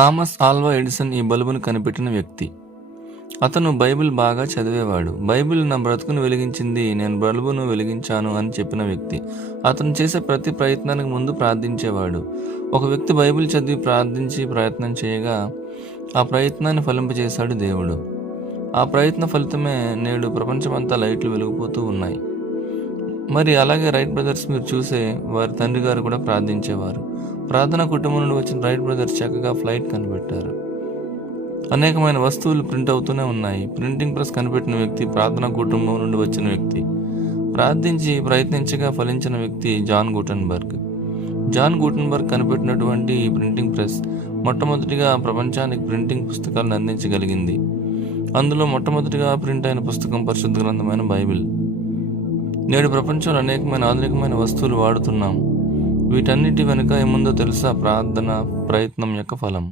Thomas Alva Edison ఈ బల్బును కనిపెట్టిన వ్యక్తి. అతను బైబిల్ బాగా చదివేవాడు. బైబిల్ నా బ్రతుకును వెలిగించింది, నేను బల్బును వెలిగించాను అని చెప్పిన వ్యక్తి. అతను చేసే ప్రతి ప్రయత్నానికి ముందు ప్రార్థించేవాడు. ఒక వ్యక్తి బైబిల్ చదివి ప్రార్థించి ప్రయత్నం చేయగా ఆ ప్రయత్నాన్ని ఫలింపజేశాడు దేవుడు. ఆ ప్రయత్న ఫలితమే నేడు ప్రపంచమంతా లైట్లు వెలిగిపోతూ ఉన్నాయి. మరి అలాగే రైట్ బ్రదర్స్ మీరు చూసే వారి తండ్రి గారు కూడా ప్రార్థించేవారు. ప్రార్థనా కుటుంబం నుండి వచ్చిన రైట్ బ్రదర్స్ చక్కగా ఫ్లైట్ కనిపెట్టారు. అనేకమైన వస్తువులు ప్రింట్ అవుతూనే ఉన్నాయి. ప్రింటింగ్ ప్రెస్ కనిపెట్టిన వ్యక్తి ప్రార్థనా కుటుంబం నుండి వచ్చిన వ్యక్తి. ప్రార్థించి ప్రయత్నించగా ఫలించిన వ్యక్తి జాన్ గుటెన్బర్గ్. జాన్ గుటెన్బర్గ్ కనిపెట్టినటువంటి ఈ ప్రింటింగ్ ప్రెస్ మొట్టమొదటిగా ప్రపంచానికి ప్రింటింగ్ పుస్తకాలను అందించగలిగింది. అందులో మొట్టమొదటిగా ప్రింట్ అయిన పుస్తకం పరిశుద్ధ గ్రంథమైన బైబిల్. నేడు ప్రపంచంలో అనేకమైన ఆధునికమైన వస్తువులు వాడుతున్నాం. వీటన్నిటి వెనుక ఏముందో తెలుసా? ప్రార్థన ప్రయత్నం యొక్క ఫలం.